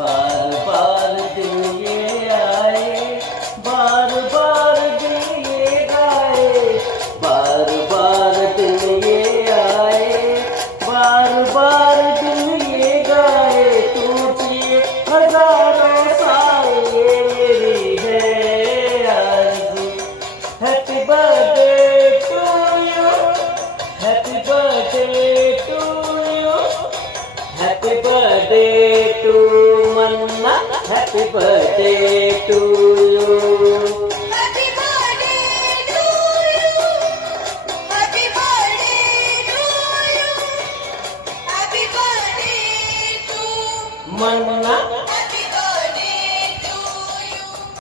बार बार दिन ये आए, बार बार दिन ये गाए, बार बार दिन ये आए, बार बार दिन ये गाए, तुझे हजारों साल ये मेरी है आरज़ू। Happy birthday to you, happy birthday to you, happy birthday to Manna, happy birthday to